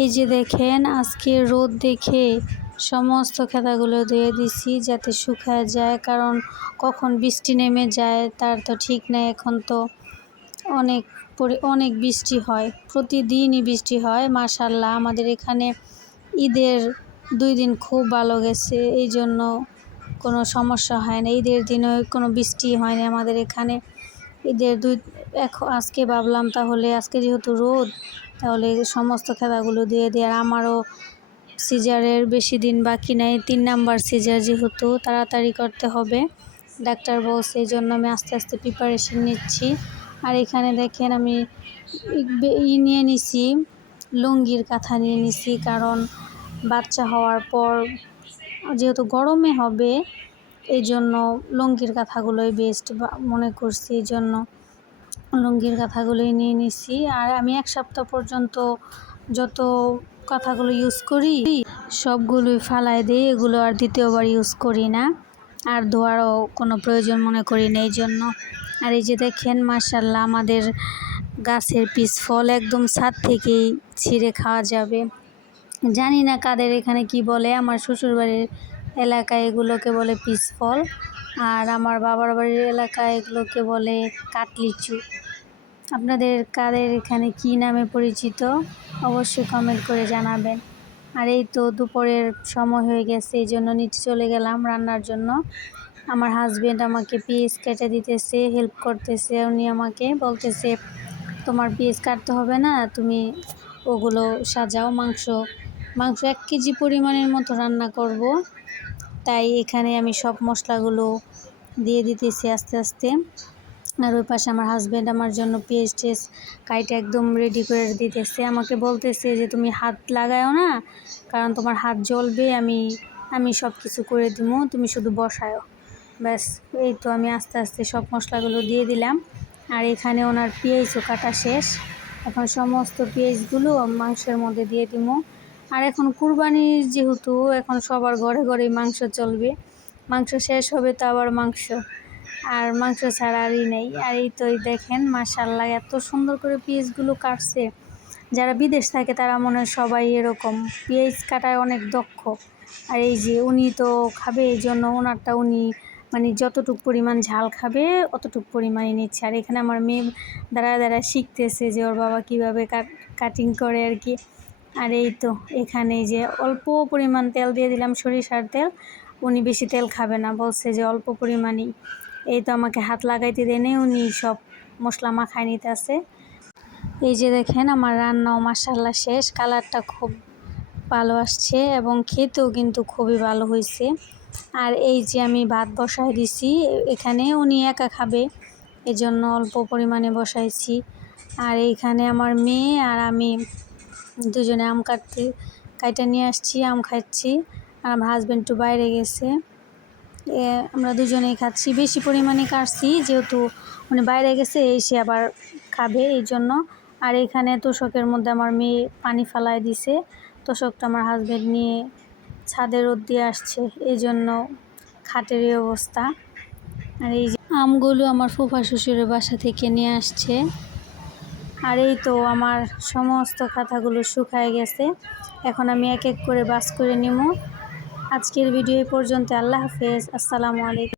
এই যে দেখেন আজকে রোদ দেখে সমস্ত খেতাগুলো ধুয়ে দিছি যাতে শুকায় যায়, কারণ কখন বৃষ্টি নেমে যায় তার তো ঠিক নেই। এখন তো অনেক বৃষ্টি হয়, প্রতিদিনই বৃষ্টি হয়। মাশাআল্লাহ আমাদের এখানে ঈদের 2 দিন খুব ভালো গেছে, এই জন্য কোনো সমস্যা হয় না। ঈদের দিনেও কোনো বৃষ্টি হয়নি আমাদের এখানে। ঈদের আজকে ভাবলাম তাহলে আজকে যেহেতু রোদ, তাহলে সমস্ত খেলাগুলো দিয়ে দিই। আর আমারও সিজারের বেশি দিন বাকি নাই, 3 নাম্বার সিজার, যেহেতু তাড়াতাড়ি করতে হবে ডাক্তার বলছে, এই জন্য আমি আস্তে আস্তে প্রিপারেশন নিচ্ছি। আর এখানে দেখেন আমি নিয়ে নিছি, লুঙ্গির কাঁথা নিয়ে নিছি, কারণ বাচ্চা হওয়ার পর যেহেতু গরমে হবে এই জন্য লুঙ্গির কাঁথাগুলোই বেস্ট মনে করছি, এই জন্য লুঙ্গির কাঁথাগুলোই নিয়ে নিছি। আর আমি 1 সপ্তাহ পর্যন্ত যত কাঁথাগুলো ইউজ করি সবগুলোই ফালাই দিই, এগুলো আর দ্বিতীয়বার ইউজ করি না, আর ধোয়ারও কোনো প্রয়োজন মনে করি না এই জন্য। আর এই যে দেখেন মাশাআল্লাহ আমাদের গাছের পিস ফল একদম ছাদ থেকেই ছিঁড়ে খাওয়া যাবে। জানি না কাদের এখানে কি বলে, আমার শ্বশুরবাড়ির এলাকায় এগুলোকে বলে পিস ফল, আর আমার বাবার বাড়ির এলাকায় এগুলোকে বলে কাটলিচু। আপনাদের কাদের এখানে কি নামে পরিচিত অবশ্যই কমেন্ট করে জানাবেন। আর এই তো দুপুরের সময় হয়ে গেছে, এই জন্য নিচে চলে গেলাম রান্নার জন্য। আমার হাজবেন্ড আমাকে পিস কেটে দিতেছে, হেল্প করতেছে। উনি আমাকে বলতেছে তোমার পিস কাটতে হবে না, তুমি ওগুলো সাজাও। মাংস 1 কেজি পরিমাণের মতো রান্না করব, তাই এখানে আমি সব মশলাগুলো দিয়ে দিতেছি আস্তে আস্তে। আর ওই পাশে আমার হাজবেন্ড আমার জন্য পেঁয়াজ কাইটা একদম রেডি করে দিতেছে। আমাকে বলতেছে যে তুমি হাত লাগাও না, কারণ তোমার হাত জ্বলবে, আমি সব কিছু করে দিব, তুমি শুধু বসাও। ব্যাস, এই তো আমি আস্তে আস্তে সব মশলাগুলো দিয়ে দিলাম। আর এখানে ওনার পেঁয়াজও কাটা শেষ, এখন সমস্ত পেঁয়াজগুলো মাংসের মধ্যে দিয়ে দিব। আর এখন কুরবানির যেহেতু এখন সবার ঘরে ঘরেই মাংস চলবে, মাংস শেষ হবে তো আবার মাংস, আর মাংস ছাড়া আরই নেই। আর এই তো দেখেন মাশাআল্লাহ এত সুন্দর করে পেঁয়াজগুলো কাটছে, যারা বিদেশ থাকে তারা মনে হয় সবাই এরকম পেঁয়াজ কাটায় অনেক দক্ষ। আর এই যে উনি তো খাবে, এই জন্য ওনারটা উনি মানে যতটুকু পরিমাণ ঝাল খাবে অতটুকু পরিমাণে নিচ্ছে। আর এখানে আমার মেয়ে দাঁড়ায় দাঁড়ায় শিখতেছে যে ওর বাবা কীভাবে কাটিং করে আর কি। আর এই তো এখানে যে অল্প পরিমাণ তেল দিয়ে দিলাম, সরিষার তেল। উনি বেশি তেল খাবে না, বলছে যে অল্প পরিমাণেই। এই তো আমাকে হাত লাগাইতে দেনে উনি সব মশলা মাখায় নিতেছে। এই যে দেখেন আমার রান্নাও মাশাআল্লাহ শেষ, কালারটা খুব ভালো আসছে এবং খেতেও কিন্তু খুবই ভালো হয়েছে। আর এই যে আমি ভাত বসাই দিছি, এখানে উনি একা খাবে এজন্য অল্প পরিমাণে বসাইছি। আর এইখানে আমার মেয়ে আর আমি দুজনে আম কাইটা নিয়ে আসছি, আম খাচ্ছি। আর আমার হাজবেন্ড একটু বাইরে গেছে, আমরা দুজনেই খাচ্ছি। বেশি পরিমাণে কাটছি যেহেতু উনি বাইরে গেছে, এসে আবার খাবে এই জন্য। আর এখানে তোষকের মধ্যে আমার মেয়ে পানি ফালায় দিছে, তোষকটা আমার হাজবেন্ড নিয়ে ছাদে রোদ দিয়ে আসছে, এই জন্য খাটের এই অবস্থা। আর এই যে আমগুলো আমার ফুফা শ্বশুরের বাসা থেকে নিয়ে আসছে। আর এই তো আমার সমস্ত খাতাগুলো শুকায় গেছে, এখন আমি এক এক করে বাস করে নিব। আজকের ভিডিও এই পর্যন্ত। আল্লাহ হাফেজ, আসসালামু আলাইকুম।